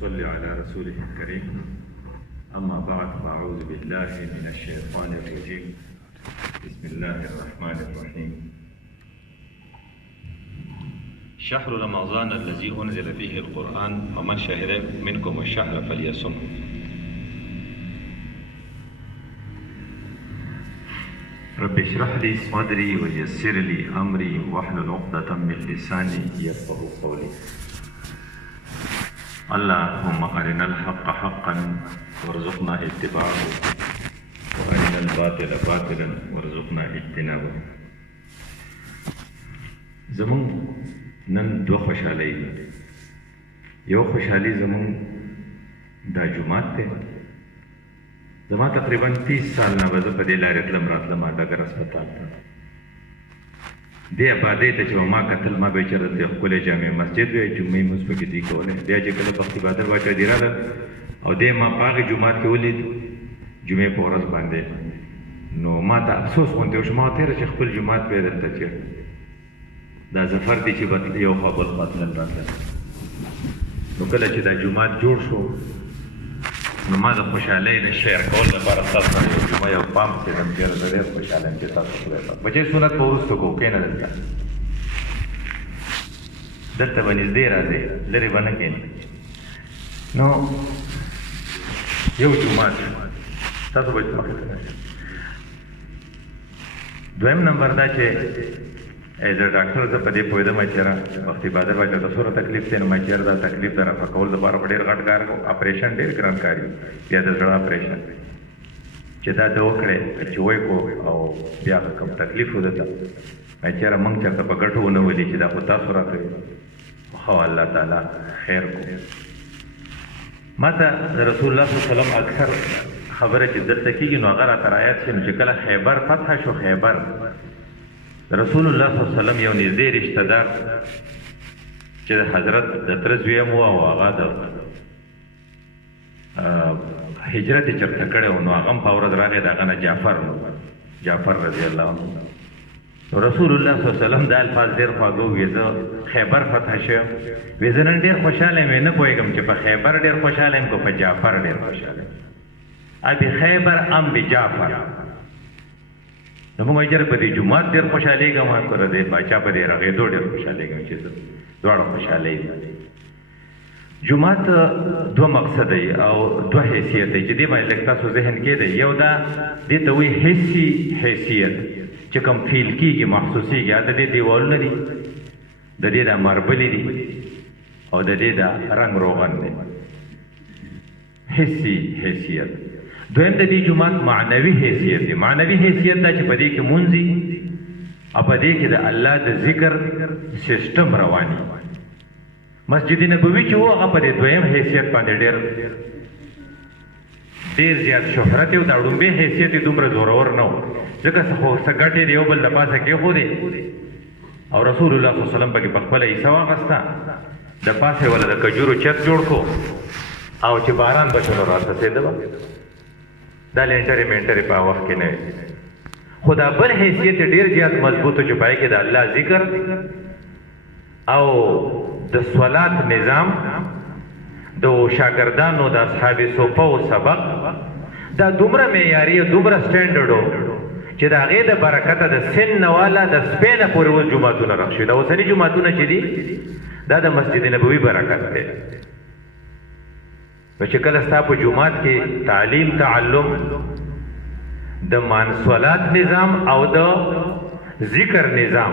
صل على رسوله الكريم. أما بعد فأعوذ بالله من الشيطان الرجيم. بسم الله الرحمن الرحيم. شهر رمضان الذي أنزل فيه القرآن ومن شهد منكم الشهر فليصم. رب اشرح لي صدري ويسر لي أمري واحلل عقدة من لساني يفقهوا قولي. اللهم أرنا الحق حقا وارزقنا اتباعه وأرنا الباطل باطلا وارزقنا اجتنابه. زمون نن دو خوشحالی دي. یو خوشحالی زمون دا جمعات ته زما تقریبا 30 سال نه به زه په دې لارې تلم راتلم ډګر هسپتال ته. دې آبادۍ ته چې ما کتل ما به چېرته د ښکلې جامع مسجد وی جمعې مونځ پکې دوی کولی. بیا چې کله بختي بادر باچا دې راغله او دې ما په هغې جومات کې ولید جمعې په ورځ باندې، نو ما ته افسوس غوندې وشو. ما ورته چې خپل جومات به یې درته چېرته دا ظفر دی چې به یو خوا بل خوا تلل راتلل. نو کله چې دا جومات جوړ شو نو ما د خوشحالۍ د شعر کول لپاره ستاسو سره یو جمعه یو پام کېدم. چېرې زه ډېر خوشحاله یم چې تاسو خدای پاک بچی سنت به وروسته کوو. کښېنه دلته دلته به نږدې راځئ، لرې به نه کښېنئ. نو یو جومات تاسو به مخې ته راشئ. دویم نمبر دا چې ایز ا ډاکټر زه په دې پوهېدم چې یاره بختي بادر باچا ته څومره تکلیف دی، نو ما چې یاره دا تکلیف د رفع کولو دپاره په ډېر غټ کار اپریشن ډېر ګران کار وي. بیا د زړه اپریشن چې دا د وکړې چې وی کو او بیا کوم تکلیف و دته ما چې یاره موږ چېرته په ګټو ونه ولي چې دا خو تاسو راته خو الله تعالی خیر کو. ما ته د رسول الله صلی الله علیه وسلم اکثر خبره چې دلته کېږي نو هغه راته رایاد شي. نو چې کله خیبر فتح شو، خیبر رسول الله صلی الله علیه وسلم یو نږدې رشته دار چې د حضرت د تره زویم و او هغه د هجرت یې چېرته کړی و، نو هغه هم په ورځ راغی د هغه نه جعفر رضی الله عنه. نو رسول الله صلی الله علیه وسلم دا الفاظ ډېر خواږه وویل. زه خیبر فتح شوم، وی زه نن ډېر خوشحاله یم. نه پوهېږم چې په خیبر ډېر خوشحاله یم که په جعفر ډېر خوشحاله یم. ابي خیبر ام بجعفر. نو موږ وایي چې په دې جومات ډېر خوشحالېږم او که د دې باچا په دې رغېدو ډېر خوشحالېږم چې زه دواړه خوشحاله یم. جومات دوه مقصد دی او دوه حیثیت دی چې دې باندې لږ تاسو ذهن کې دی. یو دا دې ته وایي حسي حیثیت چې کوم فیل کېږي محسوسېږي. د دې دیوالونه دي، د دې دا ماربلې دي او د دې دا رنګ روغن دی، حسي حیثیت. دویم د دې جومات معنوي حیثیت دی. معنوي حیثیت دا چې په دې کې مونځي او په دې کې د الله د ذکر سیسټم رواني. مسجد نبوي چې و هغه په دې دویم حیثیت باندې ډېر زیات شهرت و. دا ړومبی حیثیت یې دومره زورور نه و ځکه خو څه ګټې د یو بل د پاسه کېښودې او رسول الله صلی الله علیه وسلم پکې په خپله حصه واخېسته. د پاسه یې وله د کجورو چت جوړ کړو او چې باران به شنو راڅڅېده به دا لینټرې مینټرې په وخت کې نه وي. خو دا بل حیثیت ډېر زیات مضبوط و چې پای کې د الله ذکر او د صلات نظام د شاګردانو د اصحاب صفه او سبق دا دومره معیاري او دومره سټینډرډ و چې د هغې د برکته د سن نه والا د سپۍ نه پورې اوس جوماتونه رخ شوي. دا اوسني جوماتونه چې دي دا د مسجد نبوي برکت دی. نو چې کله ستا په جومات کې تعلیم تعلم د مانسولات نظام او د ذکر نظام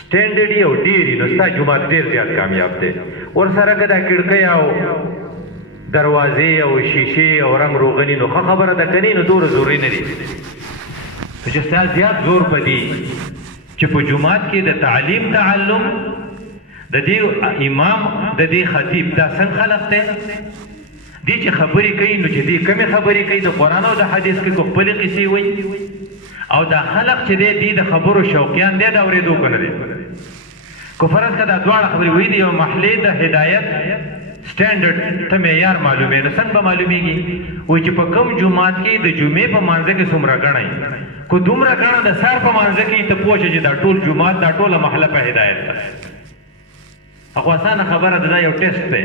سټینډرډ او ډېري، نو ستا جومات ډېر زیات کامیاب دی. ورسره که دا کړکۍ او دروازې او شیشې او رنګ روغني نو ښه خبره ده که نه، نو دومره ضروري نه دي. نو چې ستا زیات زور په دي چې په جومات کې د تعلیم تعلم د دې امام د دې خطیب دا څنګه خلق دی دې چې خبرې کوي نو چې دې کمې خبرې کوي د قرآن او د حدیث کې کو خپلې قصې وایي او دا خلق چې دی دې د خبرو شوقیان دی د اورېدو که نه دی. که فرض که دا دواړه خبرې وایي د یو محلې د هدایت سټینډرډ ته معیار معلومې نو څنګه به معلومېږي؟ وایي چې په کوم جومات کې د جمعې په مانځه کې څومره ګڼئ، که دومره ګڼه د سهار په مانځه کې ته پوه چې دا ټول جومات دا ټوله محله په هدایت ده. خو اسانه خبره ده، دا یو ټیسټ دی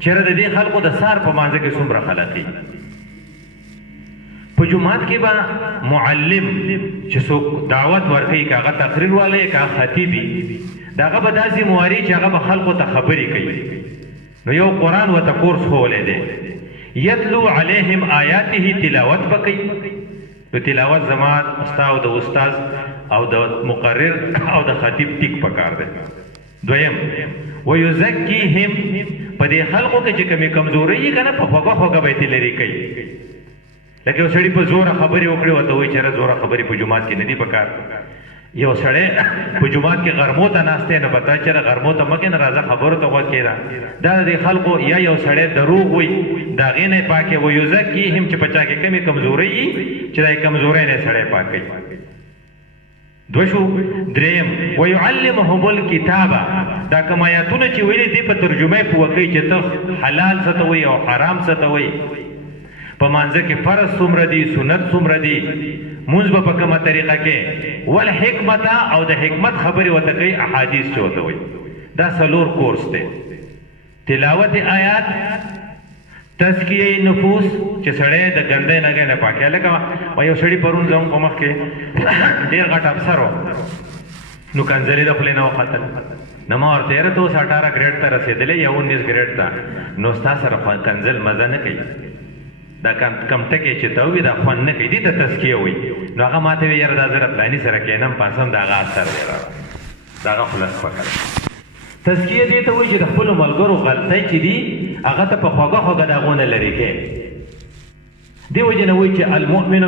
چېرې د دې خلکو د سار په مانځه کې څومره خلک دي. په جومات کې به معلم چې څوک دعوت ورکوي، که هغه تقریر والی که هغه خطیب وي، د هغه به دا ذمواري چې هغه به خلکو ته خبرې کوي. نو یو قرآن ورته کورس ښوولی دی، یتلو علیهم آیاته، تلاوت به کوي. نو تلاوت زما ستا او د استاذ او د مقرر او د خطیب ټیک پکار دی. دویم ویزکیهم، په دې خلکو کې چې کومې کمزورۍ وي که نه، په خوږه خوږه به یې لرې کوي. لکه یو سړي په زوره خبرې وکړې ورته وایي چې زوره خبرې په جومات کې نه دي پکار. یو سړی په جومات کې غرمو ته ناست دی، نو پتا چېرې غرمو ته مه کښېنه، راځه خبرو ته غوږ کښېږده. دا د دې خلکو یا یو سړی دروغ وایي، د هغې نه یې پاکې. ویزکیهم، چې په چا کې کمې کمزورۍ وي چې دا کمزورۍ نه یې سړی پاک کوي. دو شو. دریم ویعلمهم الکتابه، دا کوم آیاتونه چې ویلي دي په ترجمه یې پوه کوي چې ته حلال څه ته وایي او حرام څه ته وایي. په مانځه کې فرض څومره دي، سنت څومره دي، مونځ به په کومه طریقه کې، والحکمت، او د حکمت خبرې ورته کوي، احادیث چې ورته وایي. دا څلور کورس دی: تلاوت آیات، تزکیه نفوس چې سړی د ګندۍ نګۍ نه پاکي. لکه یو سړي پرون زموږ په مخ کې ډېر غټ افسر و، نو کنځلې د خولې نه وختل. نو ما ورته یاره ته اوس 18 ګریډ ته رسېدلی یا 19 ګریډ ته، نو ستا سره کنځل مزه نه کوي، دا کم ټکی چې ته ووي دا خوند نه کوي، دې ته تزکیه وایي. نو هغه ما ته وایي یاره دا زه د فلاني سره کښېنم پاسم د هغه اثر دی راوړه، د هغه خوله سپکه ده. تزکیه دې ته وایي چې د خپلو ملګرو غلطۍ چې دي هغه ته په خوږه خوږه د هغو نه لرې کړې. دې وجې نه وایي چې المؤمن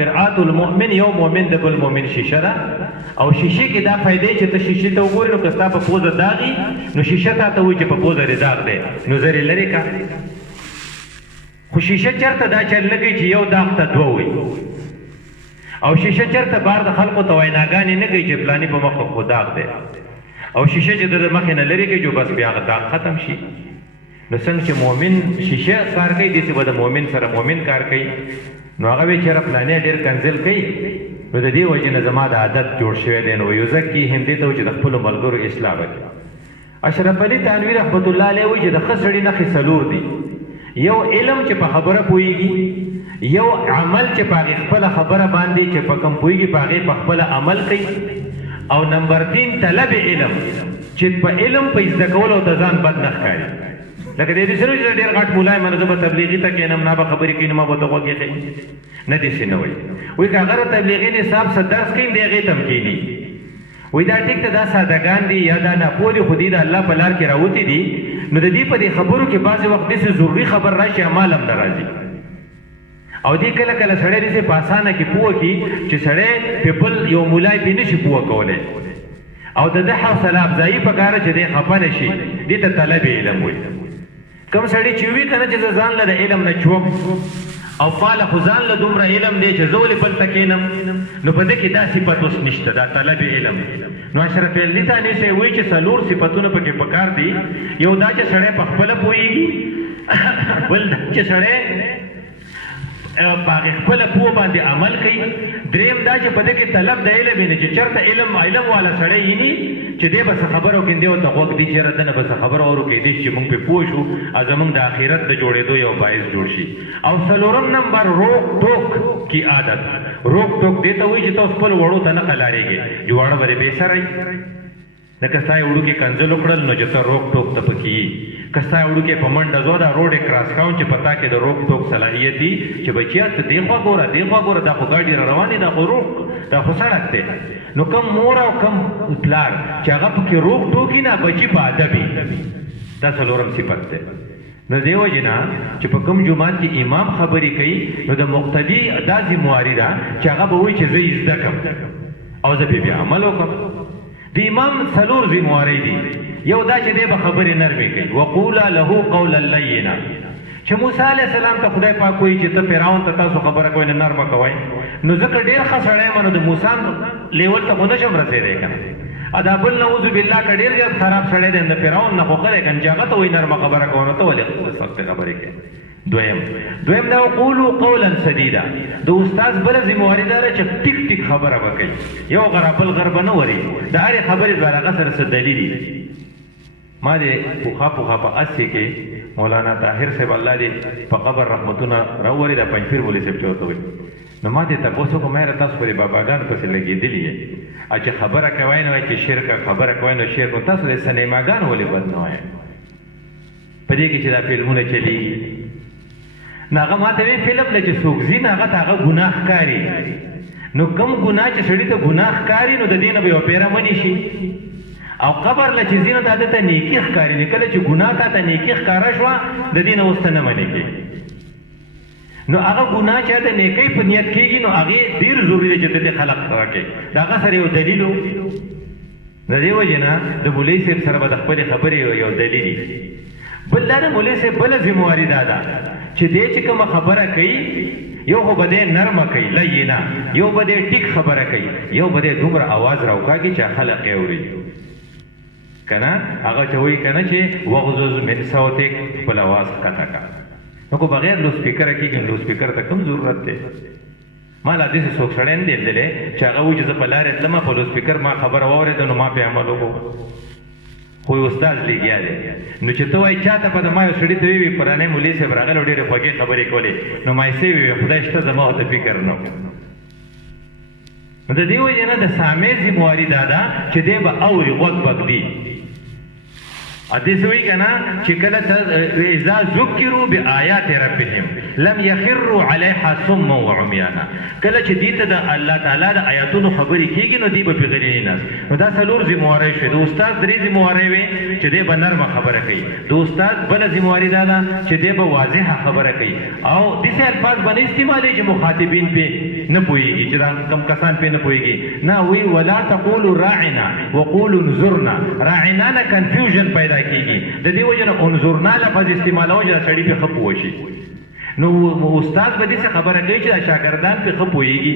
مرآت المؤمن، یو مؤمن د بل مؤمن شیشه ده. او شیشې کې دا فایدې چې ته شیشې ته وګورې، نو که ستا په پوزه داغي، نو شیشه تا ته وایي چې په پوزه دې داغ دی، نو زر یې لرې کړه. خو شیشه چېرته دا چل نه کوي چې یو داغ ته دوه وایي، او شیشه چېرته بار د خلکو ته ویناګانې نه کوي چې فلاني په مخ خو داغ دی. او شیشه چې د مخې نه لرې کوي، جو بس بیا هغه داغ ختم شي. نو څنګه چې مؤمن شیشه کار کوي، داسې به د مؤمن سره مؤمن کار کوي. نو هغه وایي چېرې فلانی ډېر کنځل کوي، نو د دې وجې نه زما د عادت جوړ شوی دی. نو یزکیهم دې ته وایي چې د خپلو ملګرو اصلاح وکړي. اشرف علي تنوي رحمت الله علیه وایي چې د ښه سړي نښې څلور دي: یو علم چې په خبره پوهېږي، یو عمل چې په هغې خپله خبره باندې چې په کوم پوهېږي په هغې په خپله عمل کوي، او نمبر 3 طلب علم، چې په علم په زده کولو د ځان بد نه ښکاري. لکه دې سره چې ډېر غټ مولا یم، زه به تبلیغي ته کښېنم، نه به خبرې کوي، نه ما به ته غوږ ایښی، نه داسې نه وایي. وایي که هغه تبلیغي نصاب څه درس کوي، دی هغې ته هم کښېني. وایي دا ټیک ته دا سادهګان دي یا دا ناپوه دي، خو دې د الله په لار کې راوتي دي. نو د دې په دې خبرو کې بعضې وخت داسې ضروري خبر راشي، عمال هم نه راځي. او دې کله کله سړی داسې په اسانه کې پوه کړي چې سړی پې بل یو مولا یې پې نه شي پوه کولی، او د ده حوصله افزایي پکار چې دی خفه نه شي. دې ته طلب علم وایي. کوم سړی چې وي که نه چې زه ځان له د علم نه چوم، او پاله خو ځان له دومره علم دی چې زه ولې بل ته کښېنم، نو په دې کې دا صفت اوس نشته، دا طلب علم. نو اشرف علي تاني صاحب وایي چې څلور صفتونه پکې پکار دي: یو دا چې سړی په خپله پوهېږي، بل دا چې سړی په هغې خپله پوه باندې عمل کوي، دریم دا چې په دې کې طلب د علم یې نه، چې چېرته علم والا سړی ییني چې دی به څه خبره وکړي، دی ورته غوږ دی چېرې ده نه به څه خبره ور وکړي، چې موږ پرې پوه شو او زموږ د آخرت د جوړېدو یو باعث جوړ شي. او څلورم نمبر روک ټوک کی عادت. روک ټوک دې ته وایي چې ته خپلو وړو ته نه قلارېږې، چې واړه به دې بې سره وي. لکه ستا یې وړو کې کنځل وکړل، نو چې ته روک ټوک ته پکې یي. که ستا یې وړو کې په منډه ځو، دا روډ یې کراس کوم چې په تا کې د روک ټوک صلاحیت دي، چې بچیا ته دې خوا ګوره، دې خوا ګوره، دا خو ګاډي را روان دي، دا خو روک، دا خو سړک دی. نو کم مور او کم پلار چې هغه پکې روک ټوکي نه، بچي په ادب وي. دا څلورم صفت دی. نو دې وجې نه چې په کوم جومات کې امام خبرې کوي، نو د مقتدي دا ذمواري ده چې هغه به وایي چې زه یې زده کړم او زه پرې بیا عمل وکړم. د امام څلور ذموارۍ دي. یو دا چې دی به خبرې نرمې کوي، وقولا له قولا لینا. چې موسی علیه السلام ته خدای پاک وایي چې ته فرعون ته تاسو خبره کوئ نه نرمه کوئ، نو ځکه ډېر ښه سړی یم، نو د موسی لیول ته خو نه شم رسېدی که نه. دا بل نعوذ بالله که ډېر زیات خراب سړی دی، د فرعون نه خو ښه دی که نه، چې هغه ته وایي نرمه خبره کوه، نو ته ولې سختې خبرې کوې. دویم دا وقولو قولا سدیدا. د استاد بله ذمواري دا ده چې ټیک ټیک خبره به کوي، یو غره بل غر به نه وري، د هرې خبرې دوه هغه سره څه دلیل وي. ما دې پوخا په اسی کې مولانا طاهر صاحب الله دې په قبر رحمتونه راوړي د پنځپیر مولوي صاحب ته وي نو ما دې تاسو کومه را تاسو په باباګان پسې لګېدلې یې چې خبره کوي نو چې شرک خبره کوي نو شرک تاسو د سینماګان ولې بد نه وایي په دې کې چې دا فلمونه چلیږي نو هغه ما ته وی فلم نه چې څوک ځي نو هغه ته هغه ګناه ښکاري نو کوم ګناه چې سړي ته ګناه ښکاري نو د دې نه به یو پیره منې شي او قبر له چې ځي نو د ده ته نیکي ښکاري کله چې ګناه تا ته نیکي ښکاره شوه د دې نه اوس ته نه منې کېږي نو هغه ګناه چې د نیکۍ په نیت کېږي نو هغې ډېر ضروري دی چې ته دې خلق راکړې د هغه سره یو دلیل و د دې وجې نه د مولوي صاحب سره به د خپلې خبرې یو دلیل بل دا د مولوي صاحب بله ذمواري دا ده چې دی چې کومه خبره کوي یو خو به دی نرمه کوي لینا یو به دی ټیک خبره کوي یو به دی دومره آواز راوکاږي چې خلق یې اوري که نه هغه چې وایي که نه چې وغزز من صوتک خپل آواز ښکته کړه نو کو بغیر لو سپیکره کېږي لو سپیکر ته کوم ضرورت دی ما لا داسې څوک سړی نه دی لیدلی چې هغه وایي چې زه په لارې تلم په لو سپیکر ما خبره واورېده نو ما پې عمل وکړو خو استاد لګیا دی نو چې ته وایي چا ته په ما یو سړي ته ویوي پرانی مولوي صاحب راغلی او ډېرې خوږې خبرې کولې نو ما یې څه ویوي خدای شته زما ورته فکر نه نو د دې وجې نه د سامع ذمواري دا ده چې دی به اوري غوږ بږدي حدیث وی کنا چې کله اذا ذکروا بآیات ربهم لم يخروا عليها صم وعميانا کله چې دې ته د الله تعالی د آیاتونو خبرې کېږي نو دی به پې غلي نه نو دا څلور ذموارۍ شوې د استاد درې ذموارۍ وې چې دی به نرمه خبره کوي د استاد بله ذمواري دا ده چې دی به واضحه خبره کوي او داسې الفاظ به نه استعمالوي چې مخاطبین پې نه پوهېږي چې دا کم کسان پې نه پوهېږي نه وی ولا تقولوا راعنا وقولوا انظرنا راعنا نه کنفیوژن پیدا کیږي د دې وجه نه انظرنا لفظ استعمالوي چې دا سړي پې ښه پوه شي نو استاد به داسې خبره کوي چې دا شاګردان پې ښه پوهېږي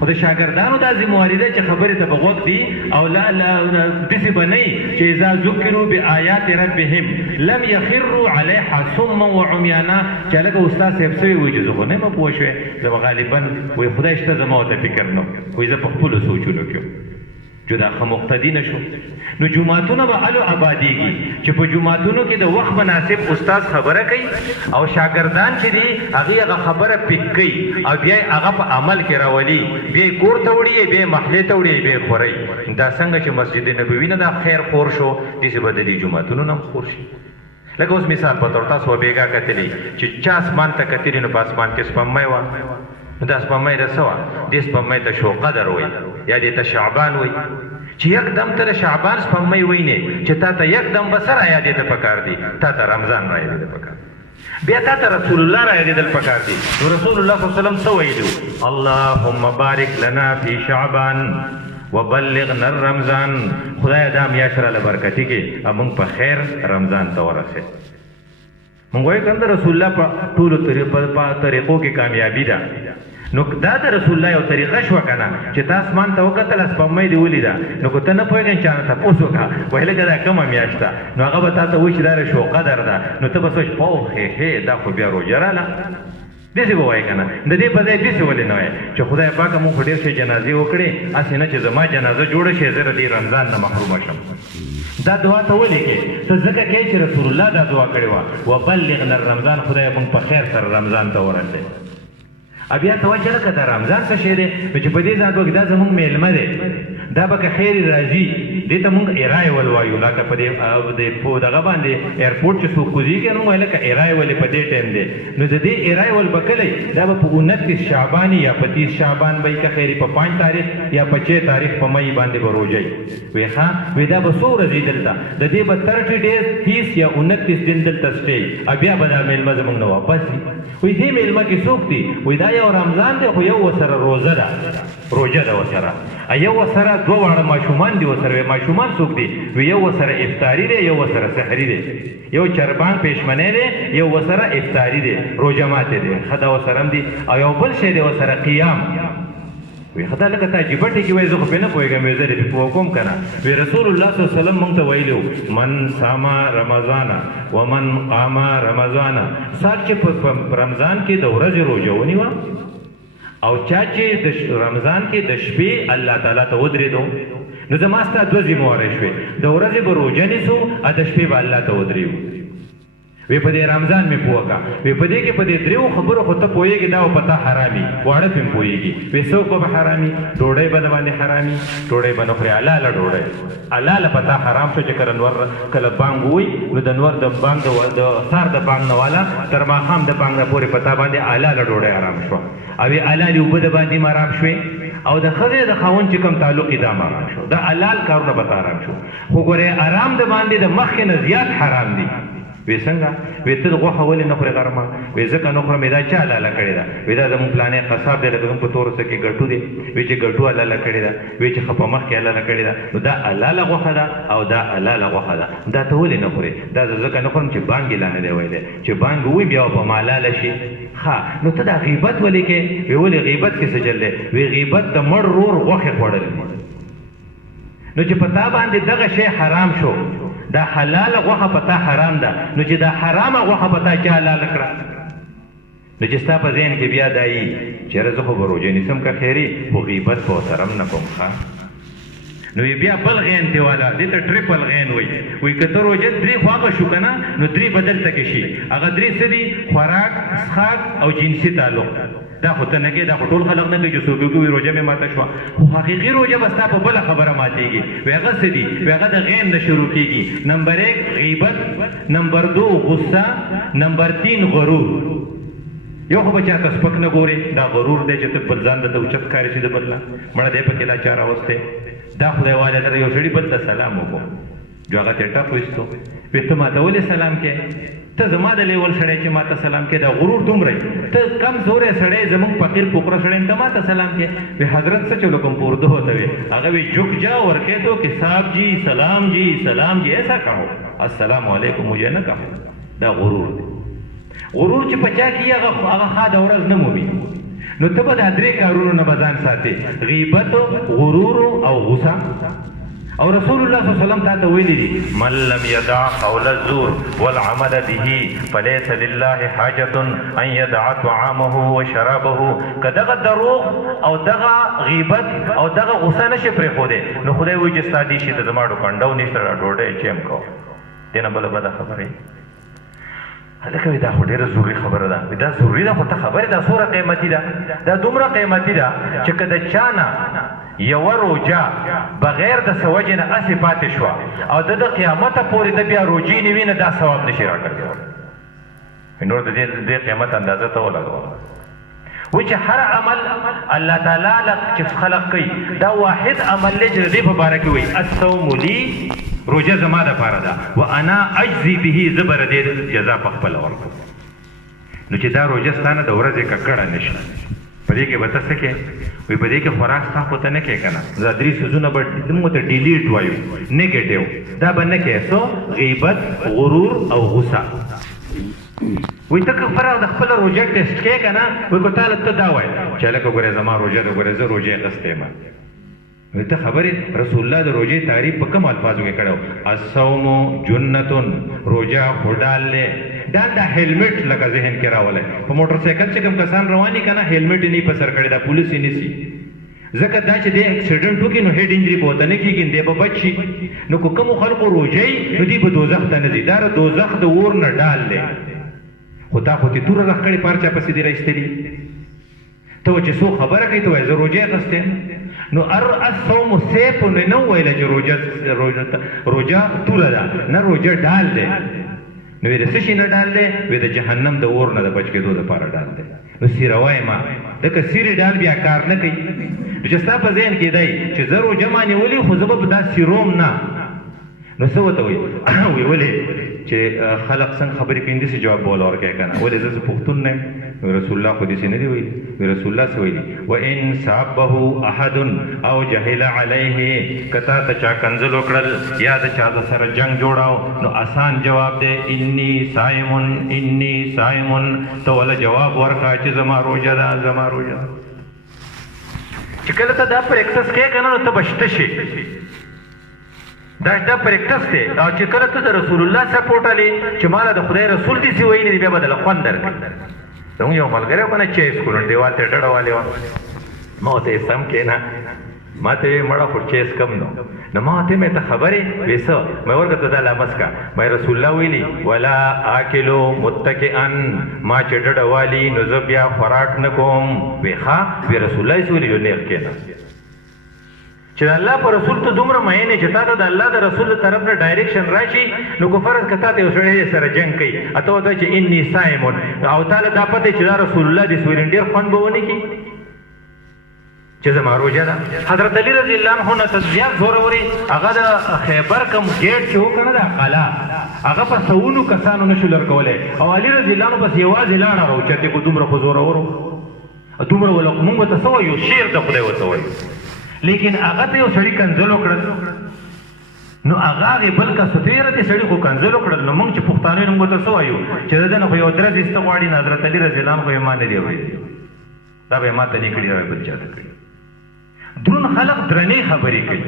او د شاګردانو دا ذمواري ده چې خبرې ته به غوږ دي او داسې به نه چې اذا ذکروا بآیات ربهم لم یخروا علیها صما وعمیانا چې هلکه استاد صاحب څه وایي چې زه خو نه یم پوه شوی زه به غالبا وایي خدای شته زما ورته فکر نه وایي زه په خپلو سوچونو کې جدا ښه مقتدي نه شو نو جوماتونه به الو آبادېږي چې په جوماتونو کې د وخت مناسب استاد خبره کوي او شاګردان چې دي هغې هغه خبره پیک کوي او بیا یې هغه په عمل کې راولي بیا یې کور ته وړي بیا یې محلې ته وړي بیا یې خورئ دا څنګه چې مسجد نبوي نه دا خیر خور شو داسې به د دې جوماتونو نه هم خور شي لکه اوس مثال په طور تاسو به بېګا کتلي چې چا اسمان ته کتلي نو په اسمان کې سپمۍ وه نو دا سپمۍ د څه وه دې سپمۍ ته شو قدر وایي یا دې ته شعبان وایي چې یک دم ته د شعبان سپمۍ وینې چې تا ته یک دم به څه رایادېده پکار دي تا ته رمضان رایادېده پکار بیا تا ته رسول الله رایادېدل پکار دي نو رسول الله صلی الله علیه وسلم څه ویلو اللهم بارک لنا فی شعبان وبلغنا الرمضان خدای دا میاشت راله برکتي کړي او موږ په خیر رمضان ته ورسېد موږ وایو که د رسول الله په ټولو طریقو کې کامیابي ده نو دا د رسول الله یو طریقه شوه که نه چې تا اسمان ته وکتله سپمۍ دې ولیده نو که ته نه پوهېږې چا نه تپوس وکړه وایي لکه دا کومه میاشت ده نو هغه به تا ته وایي چې دا د شو قدر ده نو ته به سوچ پوه دا خو بیا روژه راله داسې به وایي که نه د دې په ځای داسې ولې نه وایي چې خدای پاکه مونږ خو ډېر ښې جنازې وکړې هسې نه چې زما جنازه جوړه شي زه د دې رمضان نه محرومه شم دا دعا ته ولې کې ته ځکه کوې چې رسول الله دا دعا کړې وه وبلغنا الرمضان خدای مونږ په خیر سره رمضان ته ورسېد بیا ته وایي چې لکه دا رمضان څه شی دی نو چې په دې ځای کې دا زموږ میلمه دی دا به که خیر راځي دې ته مونږ ایرایول وایو لکه په دغه باندې ایرپورټ چې څوک کوزېږي نو وایي لکه ایرایول په دې ټایم دی نو د دې ایرایول به کله دا به په 29 شعبان یا په 30 شعبان به که خیر په 5 تاریخ یا په 6 تاریخ په مۍ باندې به روژه وي ښه وایي دا به څو ورځې دلته د دې به 30 ډیز 30 یا 29 دن دلته سټې بیا به دا میلمه زموږ نه واپس وي وایي دې میلمه کې څوک دي وایي دا یو رمضان دی خو یو ورسره روژه ده ورسره یو ورسره دوه واړه ماشومان دي ورسره ماشومان څوک دي یو ورسره افطاري دی یو ورسره سحري دی یو چربان پېشمنی دی یو ورسره افطاري دی روژه ماتې دی ښه دا ورسره هم دي او یو بل شی دی ورسره قیام وی خدا لکه تا عجیبه ټکي وایي زه خو پرې نه پوهېږم وایي زه دې پوه کوم که نه وی رسول الله صلی الله علیه وسلم موږ ته ویلي وو من صام رمضان ومن قام رمضان څاک چې په رمضان کې د ورځې روژه ونیوه او چا چې د رمضان کې د شپې الله تعالی ته ودرېدو نو زما ستا دوه ذمهوارۍ شوې د ورځې به روژه نیسو او د شپې به الله ته ودرېږو وی په دې رمضان مې پوه کا وی په دې کې په دې دریو خبرو خو ته پوهېږې دا به پتا حرامي واړه پې پوهېږي وی څوک به حرامي ډوډۍ به د باندې حرامي ډوډۍ به نه خورې حلاله ډوډۍ حلاله پتا حرام شو چې کله بانګ ووایي نو د نور د بانګ د سار د بانګ نه والا تر ماښام د بانګ نه پورې پتا باندې حلاله ډوډۍ حرام شوه او یې حلالې اوبه د باندې هم حرام شوې او د ښځې د خاوند چې کوم تعلق یې دا حرام شو دا حلال کارونه به حرام شو خو ګورې حرام د باندې د مخکې نه زیات حرام دي وی څنګه وی ته غوښه ولې نه خورې غرمه وی ځکه نه خورم دا چا حلاله کړې ده وی دا زموږ پلانې قصاب دی لکه زموږ په تورسه کې ګټو دی وی چې ګټو حلاله کړې ده وی چې ښه په مخکې حلاله کړې ده نو دا حلاله غوښه ده او دا حلاله غوښه ده دا ته ولې نه خورې دا زه ځکه نه خورم چې بانګ یې لا نه دی ویلی چې بانګ ووایي بیا به حلاله شي ښه نو ته دا غیبت ولې کې وی ولې غیبت کې څه چل دی وی غیبت د مړ رور غوښې خوړل نو چې په تا باندې دغه شی حرام شو دا حلاله غوښه په تا حرام ده نو چې دا حرامه غوښه په تا چا حلاله کړه نو چې ستا په ذهن کې بیا دا یي چېره زه خو به روژه نیسم که خیري خو غیبت به ورسره هم نه کوم ښه نو بیا بل غین دی والا دې ته ټریپل غین وایي که ته روژه درې خو هغه شو که نه نو درې به دلته کې شي هغه درې څه دي خوراک څښاک او جنسي تعلق دا خو ته نه کوې دا خو ټول خلک نه کوي چې څوک وي روژه مې ماته شوه خو حقیقي روژه به ستا په بله خبره ماتېږي وی هغه څه دي وی هغه د غین نه شروع کېږي نمبر 1 غیبت نمبر 2 غصه نمبر 3 غرور یو خو به چاته سپک نه ګورې دا غرور دی چې ته بل ځان درته اوچت ښکاري شي د بل نه مړه دی پکې دا چا راوستی دا خدای والا در یو سړي بل ته سلام وکړو جو هغه ته ټپ ویستو وی ته ماته ولې سلام کې ته زما د لیول سړی چې ماته سلام کې دا غرور دومره ته کم زوری سړی زموږ فقیر پوکره سړی ته ماته سلام کې وی حضرت څه چلو کوم په اردو ہوتا وی هغه وی جھک جا اور کہہ دو کہ صاحب جی سلام جی ایسا کہو السلام علیکم مجھے نه کہو دا غرور دی غرور چې په چا کې هغه ښه د ورځ نه مومي نو ته به دا درې کارونو نه به ځان ساتې غیبت غرور او غصه او رسول الله صلی الله علیه وسلم تا ته ویلي دي من لم يدع قول الزور والعمل به فليس لله حاجة ان يدع طعامه وشرابه که دغه دروغ او دغه غیبت او دغه غصه نشي پرېښودی نو خدای وایي چې ستا دې شي ته زما ډوکنډو نشته را ډوډۍ چیم کوه دې نه بله بده خبرې هلکه وي دا خو ډېره ضروري خبره ده دا ضروري ده خو ته خبرې دا څومره قیمتي ده دا دومره قیمتي ده چې که د چا نه یوه روژه بغیر د څه وجې نه هسې پاتې شوه او د قیامته پورې د بیا روجې نه وي نه دا ثواب نشي راګرځولی نور د دې قیمت اندازه ته ولګوه وایي چې هر عمل الله تعالی چې خلق کوي دا واحد عمل دی چې د دې په باره کې وایي الصوم لی روژه زما دپاره ده و انا اجزي به زه به د دې جزا په خپله ورکړم نو چې دا روژه ستا نه د ورځې ککړه نه شي په دې کې به ته څه کې وایي په دې کې خوراک ستا خو ته نه کوې که نه دا درې څیزونه به موږ ته ډیلیټ وایو نیګیټیو دا به نه کوې څو غیبت غرور او غصه وایي ته که فرق د خپله روژه ټیسټ کوې که نه وایي که تاله ته دا وایي چې هلکه ګورې زما روژه ده ګورې زه روژې اخیستی یم ته خبرې رسول الله د روژې تعریف په کوم الفاظو کې کړی و الصوم جنتون روژه خو ډال دی ډال دا هیلمټ لکه ذهن کې راولی په موټر سایکل چې کوم کسان رواني که نه هیلمټ یې نه په سر کړی دا پولیس یې نیسي ځکه دا چې دی اکسیډنټ وکړي نو هیډ انجري به ورته نه کېږي دی به بچ شي نو که کومو خلکو روژه نو دوی به دوزخ ته نه ځي دا د دوزخ د اور نه ډال دی خو تا خو دې توره راښ کړې په هر چا پسې دې راایستلي ته چې څوک خبره کوي ته وایې زه روژه اخیستی نو الصوم سیف نه ویله چې روژه توره ده نه روژه ډال دی نو وی د څه شي نه ډال دی وی د جهنم د اور نه د بچ کېدو دپاره ډال دی نو سیره وایمه ځکه سیرې ډال بیا کار نه کوي نو چې ستا په ذهن کې دی چې زه روژه ما نیولي خو زه به دا سیروم نه نو څه ورته وایي وی ولې چې خلق څنګه خبرې کوي داسې جواب به وله ورکوې که نه ولې زه پښتون نه یم رسول الله خو داسې نه دی ویلي رسول الله څه ویلي وان صابه احد او جهل علیه که تا ته چا کنځل وکړل یا د چا سره جنګ جوړاو نو آسان جواب دی انی صائمون ته وله جواب ورکړه چې زما روژه ده زما روژه ده چې کله ته دا پریکټس کوې که نه نو ته به شته شي دا پریکټس دی او چې کله ته د رسول الله سپورټ علي چې ماله د خدای رسول داسې ویلي دی بیا به دله خوند درکړي زموږ یو ملګری و که نه چیس کولو دیوال ته ډډه والې وه ما ورته ویې سم کښېنه ما ته ویې مړه خو چیس کم نو ما ورته مې ته خبرې ویې څه مې ورکړه ته دا لامس کا مې رسول الله ویلي ولا آکلو متکئا ما چې ډډه والي نو زه بیا خوراک نه کوم ویې ښه ویې رسول الله یې ویلي نیغ کښېنه چې د الله په رسول ته دومره مین چې تا ته د الله د رسول له طرف نه ډایرکشن راشي نو که فرض که تا ته یو سړی سره جنګ کوي ته ورته چې انی صائمون او تا له دا پته چې دا رسول الله دې سویلین ډېر خوند به ونه کړي چې زما روژه ده حضرت علی رضی الله عنه نه ته زیات زوروري هغه د خیبر کوم ګیټ چې و که نه دا قلعه هغه په سوونو کسانو نشو لرکولی او علي رضی الله عنه بس یوازې لاړه راوچتې کو دومره خو زورور دومره ول مونږ ته څه وایو شعر د خدای ورته وایو لیکن هغه ته یو سړي کنځل وکړل نو هغه هغې بل کس ته یې دې سړي خو کنځل وکړل نو مونږ چې پښتانه یو موږ ته څه وایو چې د ده نه خو یو درز ایسته غواړي نو حضرت علي رضی الله عنه خو یې ما نه دی ویلي دا به یې ما ته نه کړي دا به بل چا ته کړي درون خلق درنې خبرې کوي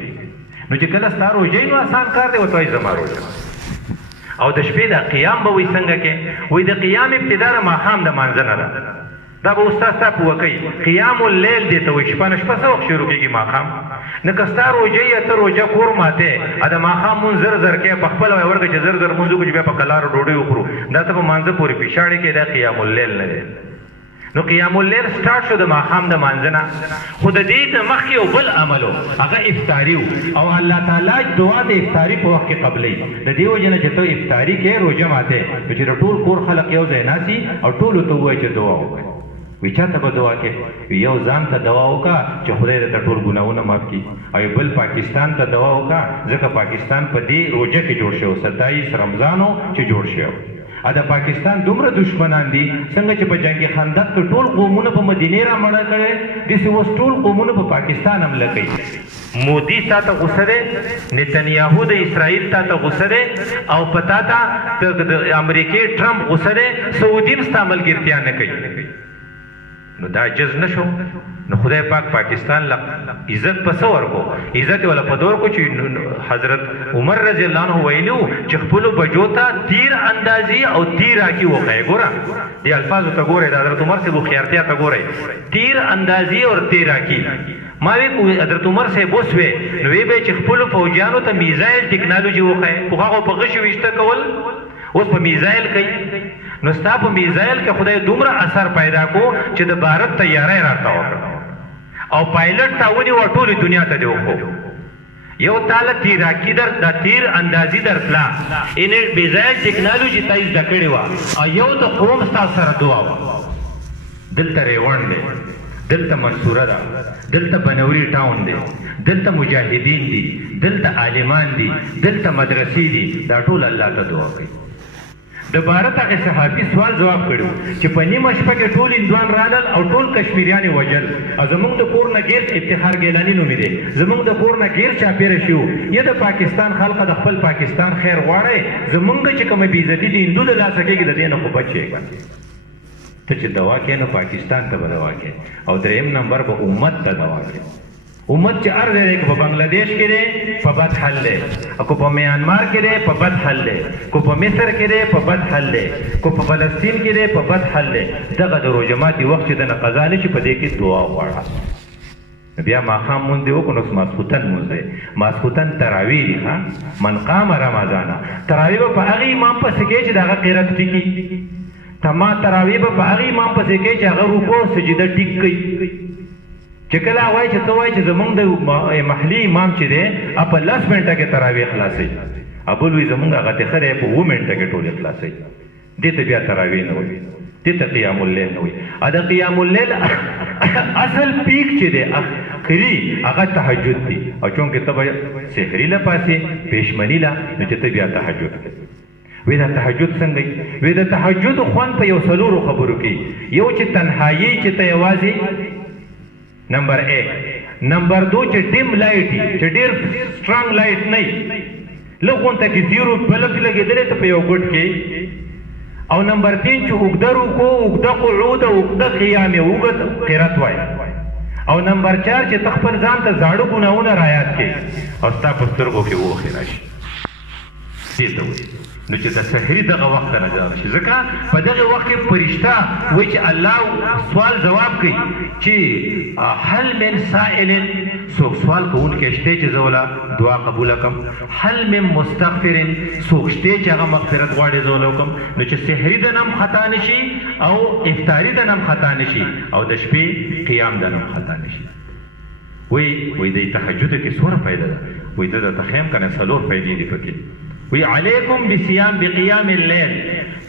نو چې کله ستا روژه نو آسان کار دی ورته وایي زما روژه او د شپې دا قیام به وایي څنګه کې وایي د قیام ابتدا د ماښام د مانځه نه ده دا به استاد صاحب وکوي قیام اللیل دی ته وایي شپه نه شپه څه وخت شروع کېږي ماښام نه که ستا روژه یا ته روژه کور ماتې د ماښام مونځ زر زر کې په خپله وایي ورکړه چې زر زر مونځ وکړو چې بیا په کلارو ډوډۍ وخورو دا ته په مانځه پورې پیشاړې کې دا قیام اللیل نه دی نو قیام اللیل سٹارټ شو د ماښام د مانځه نه خو د دې نه مخکې یو بل عمل و هغه افطاري و او الله تعالی دعا د افطاري په وخت کې قبلوي د دې وجې نه چې ته افطاري کې روژه ماتې نو چې د ټول کور خلق یو ځای ناستي او ټولو ته ووایي چې دعا وکړي وی چاته به دعا کې یو ځان ته دعا وکړه چې خدای درته ټول ګناهونه معاف کړي او بل پاکستان ته دعا وکړه ځکه پاکستان په دې روژه کې جوړ شوی 27 رمضانو چې جوړ شوی دا پاکستان دومره دشمنان دي څنګه چې په جنگ خندق کې ټول قومونه په مدینه را مړه کړي داسې اوس ټول قومونه په پاکستان حمله کوي مودي تا ته غوسه دی نتنیاهو د اسرائیل تا ته غوسه دی او په تا ته د امریکې ټرمپ غوسه دی سعودي هم ستا ملګرتیا نه کوي نو دا جز نشو نو خدای پاک پاکستان له عزت په څه ورکو عزت یې ولا په دور کو چې حضرت عمر رضی الله عنه ویلو چې خپلو بجو ته تیر اندازي او تیر راکي وښیه ګوره دې الفاظو ته ګورئ د حضرت عمر صاحب هوښیارتیا ته ګورئ تیر اندازي اور تیر راکي ما وی حضرت عمر صاحب اوس وی نو وی به چې خپلو فوجیانو ته میزایل ټکنالوژي وښیه خو هغه په غشو ویشته کول اوس په میزایل کوي نو ستا په میزایل کې خدای دومره اثر پیدا کو چې د بھارت تیاری راته وکړه او پایلټ ته ونیوه ټولې دنیا ته دې وښو یو تاله تیراکي د تیر اندازي درتله انې میزایل ټکنالوژي ته یې زده کړې وه او یو د قوم ستا سره دعا وه دلته ریوڼ دی دلته منصوره ده دلته بنوري ټاون دی دلته مجاهدین دي دلته عالمان دي دلته مدرسې دي دا ټول الله ته دعا کوي د بھارت هغه صحافي سوال جواب کړو چې په نیمه شپه کې ټول هندوان رالل او ټول کشمیریان یې وژل او زموږ د کور نه ګیر افتخار ګیلاني نومې دی زموږ د کور نه ګیر چاپېره شو یا د پاکستان خلقه د خپل پاکستان خیر غواړئ زموږ چې کومه بېعزتي د هندو د لاسه کېږي د دې نه خو بچ یې ته چې دوا کې نو پاکستان ته به دوا کې او دریم نمبر به امت ته دوا کې امت چې هر ځای دی که په بنګلادیش کې دی په بد حل دی که په میانمار کې دی په بد حل دی که په مصر کې دی په بد حل دی که په فلسطین کې دی په بد حل دی دغه د روژه ماتي وخت چې دنه قضا نه شي په دې کې دعا غواړه بیا ماښام مونځ دی وکړو نو ماسخوتن مونځ دی ماسخوتن تراویح دي من قام رمضانه تراویح به په هغې امام پسې کوي چې د هغه قرت ټیکي تما تراویح به په هغې امام پسې کوي چې هغه رکوع سجده ټیک کوي چې کله وایي چې ته وایي چې زمونږ د محلي امام چې دی په 10 منټه کې تراویح خلاصوي بل وایي زمونږ هغه تخه دی په 2 منټه کې ټولې خلاصوي دې ته بیا تراویح نه وایي دې ته قیام اللیل نه وایي د قیام اللیل اصل پیک چې دی اخري هغه تهجد دی او چونکې ته به سحري له پاسې پېشمني له نو چې ته بیا تهجد کوې وی دا تهجد څنګه وی د تهجد خوند په یو څلورو خبرو کې یو چې تنهایي چې ته یوازې نمبر 1 نمبر 2 چې ډیم لایټ چې ډیر سټرانګ لایټ نه لږ غونډه کې زیرو بلب لګېدلې ته په یو ګټ کې او نمبر 3 چې اوږده رکوع اوږده قعود اوږده قیام اوږد قرات وای او نمبر 4 چې تخپل ځان ته زاړه ګناونه رایات کې او ستا په سترګو کې وښه راشي دې ته وایي. نو چې د سحري دغه وخت نه ځار شي، ځکه په دغه وخت کې فرشته وایي چې الله سوال جواب کوي چې هل من سائل، څوک سوال کوونکی شته چې زه ولا دعا قبوله کړم، هل من مستغفر، څوک شته چې هغه مغفرت غواړي زه ولا وکړم. نو چې سحري د نم خطا نشي او افطاري د نم خطا نشي او د شپې قیام د نم خطا نشي. وی د تهجد کې څومره فایده ده، وی د تخیم کنه څلور فایدې دي پکې. وی علیکم بصیام بقیام الليل،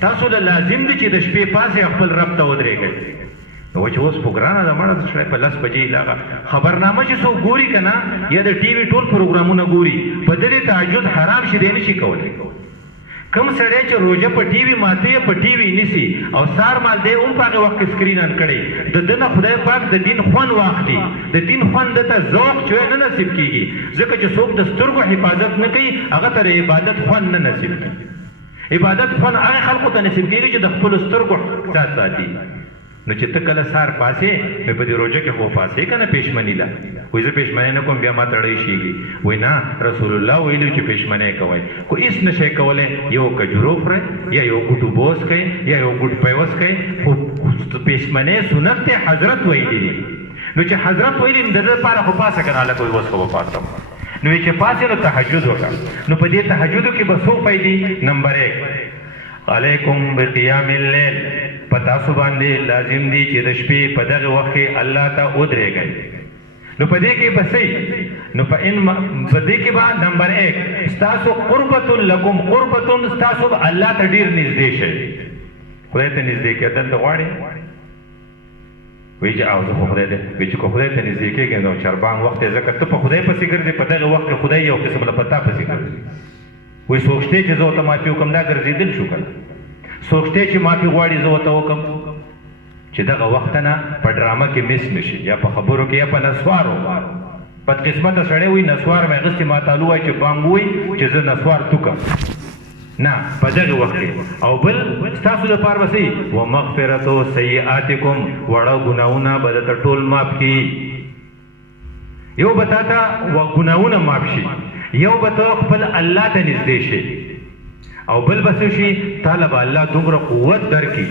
تاسو له لازم دي چې د شپې پاسه خپل رب ته ودرېږئ. نو چې اوس پروګرام ده مړه سره په 10 بجې لاغه خبرنامه چې څو ګوري کنه یا د ټي وي ټول پروګرامونه ګوري، په دې تهجد حرام شي دی نشي کولای. کم سړی چې روزه په ټي وي ماته په ټي وي نیسي او سار مال دی هم په هغه وخت کې سکرین ان کړي، د دنه خدای پاک د دین خوان واخلي، د دین خوان دته ذوق چې نه نصیب کیږي، ځکه چې څوک د سترګو حفاظت نه کوي هغه ته عبادت خوان نه نصیب کیږي. عبادت خوان هغه خلکو ته نصیب کیږي چې د خپل سترګو حفاظت ساتي. نو چې ته کله سار پاسې مې په دې روزه کې خو پاسې کنه پېشمنی لا وای زه پېشمنی نه کوم بیا ما تړی شيږي. وای نه رسول الله ویلو چې پېشمنی کوي کو هیڅ نشي کولای، یو کجورو خره یا یو ګټو بوس کوي یا یو ګټ پیوس کوي، خو پېشمنی سنت ته حضرت ویلي دي. نو چې حضرت ویلي د دې لپاره خو پاسه کنه الله کوئی وس خو پاسه. نو چې پاسه نو تهجد وکړه. نو په دې تهجد کې به څو فائدې. نمبر 1 علیکم بقیام الليل، پتا سو باندې لازم دي چې د شپې په دغه وخت کې الله ته ودرېږئ. نو په دې کې بسې نو په دې کې به نمبر 1 ستاسو قربت لکم، قربت ستاسو الله ته ډیر نږدې شي. خدای ته نږدې کېدل غواړي، وایي چې او زه خدای ته وایي چې خدای ته نږدې کېږي نو چربان وخت یې ځکه ته په خدای پسې ګرځې، په دغه وخت کې خدای یو قسم له پتا پسې ګرځي. وایي سوچته چې زه ورته معافي وکړم دا ګرځېدل شو کنه، سوچته چې معافي غواړي زه ورته وکړم چې دغه وخت نه په ډرامه کې مس نشي یا په خبرو کې یا په نسوارو. بدقسمته سړی وایي نسوار مې اخیستې ما تعالی وایي چې بانګ وایي چې زه نسوار توکم نه په دغه وخت کې. او بل ستاسو دپاره به څه ومغفرتو سیئاتکم، وړه ګناهونه به درته ټول معاف کړي. یو به تا ته ګناهونه معاف شي، یو به ته خپل الله ته نږدې شي، او بل بس شي طالب الله دومره قوت درکې،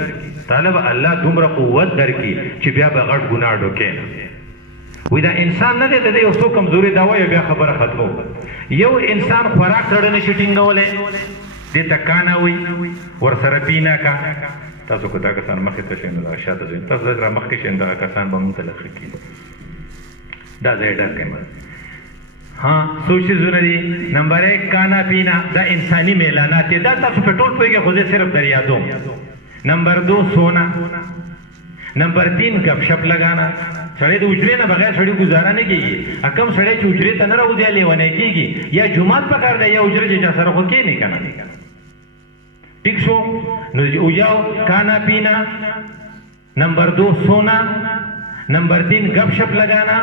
طالب الله دومره قوت درکې چې بیا به غټ ګناه ډوکې نه. وی دا انسان نه دی د یو څو کمزوري دا وایي بیا خبره ختمو. یو انسان خوراک سره نشي ټینګولی، دې ته کانه وي ورسره پینا کا. تاسو که دا کسان مخې ته شئ نو دا شاته ځئ، تاسو را مخکې شئ دغه کسان به مونږ ته لښه کېږي. دا ځای ډک کوم. हाँ सोची जुनरी नंबर 1 खाना पीना दा इंसानी मेलानात दा तब पेट्रोल पे के खुदे सिर्फ दरिया दो. नंबर 2 सोना. नंबर 3 गपशप लगाना. सड़े तो उजरे ना बगैर सड़ी गुजारा नहीं कीगी, अकम सड़े उजरे तनरा उद्या लेवने कीगी या जुमात पकड़ ले या उजरे जैसा सर को के नहीं करना ठीक सो उजाओ खाना पीना. नंबर 2 सोना. नंबर 3 गपशप लगाना.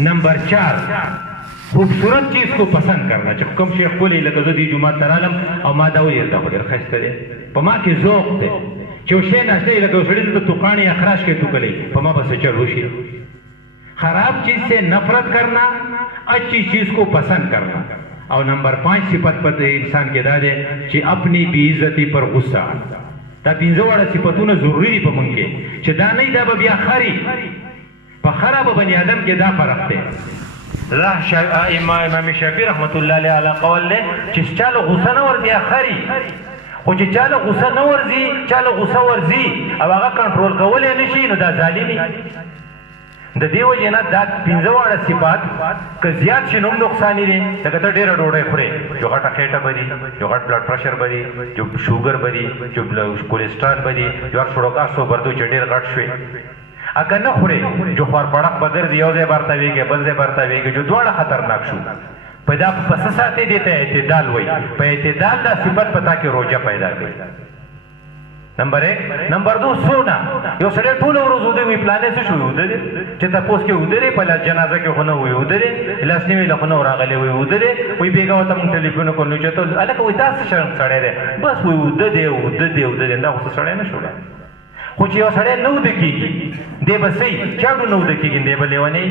नंबर 4 खूबसूरत चीज को पसंद करना. जब कम शेख बोले लगा जदी जुमा तरालम और मा दाऊ ये दा बड़े खस्ते दे पमा के ज़ौक़ दे चोशे नाश्ते लगा सड़ी तो तुकानी अखराश के तुकले पमा बस चलूशी. खराब चीज से नफरत करना, अच्छी चीज को पसंद करना. और नंबर 5 सिफत पर इंसान के दादे कि अपनी बेइज्जती पर गुस्सा. दा पिंजो वाला सिफतों जरूरी दी पमंगे चदा नहीं दा बिया खरी पर खराब बनी आदम के दा फर्क दे. امام شافعی رحمت الله علیه قول له چې چاله غوسه نه ورځي اخري، خو چې چاله غوسه نه ورځي چاله غوسه ورځي او هغه کنټرول کولای نشي نو دا ظالمي. د دې وجه نه دا 15 واړه صفات که زیات شي نو نقصان دي. لکه ته ډېره ډوډۍ خورې یو غټه خېټه بدي، یو غټ بلډ پرشر بدي، یو شوګر بدي، یو کولیسټرول بدي، یو شوګر بردو چې ډېر غټ شوي. اگر نه خوري جو خور پړق بغیر یو ځای برته ویږي بل ځای برته ویږي جو دواړه خطرناک شو. پیدا پس ساتي دیته اعتدال وای، په اعتدال دا صفت پتا کې روزه پیدا کوي. نمبر 1. نمبر 2 سونا. یو سړی ټول ورځ ودی وی پلانې څه شو ودی چې تاسو کې ودی په لاس جنازه کې خونه وی ودی لاس نیوی له خونه راغلی وی ودی وی بیګه وته مونږ ټلیفون کوو چې ته الکه وای تاسو شرم سړی دی بس وی ودی دا اوس سړی نه شو. خو چې یو سړی نو د کېږي دی به صحیح چاړو نو د کېږي دی به لیونی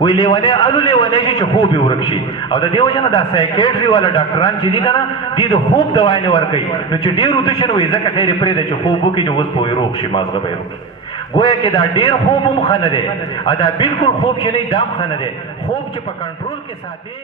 وی لیونی الو لیونی شي چې خوب یې ورک شي او د دې وجه نه دا سایکیټري والا ډاکټران چې دي که نه دې د خوب دوایې نه ورکوي نو چې ډېر اوده شي نو وایي ځکه خیر یې پرېږده چې خوب وکړي چې اوس به روغ شي مازغه به یې روغ گویا کې دا ډېر خوب هم ښه نه دی دا بالکل خوب چې نه دا هم ښه نه دی خوب چې په کنټرول کې ساتي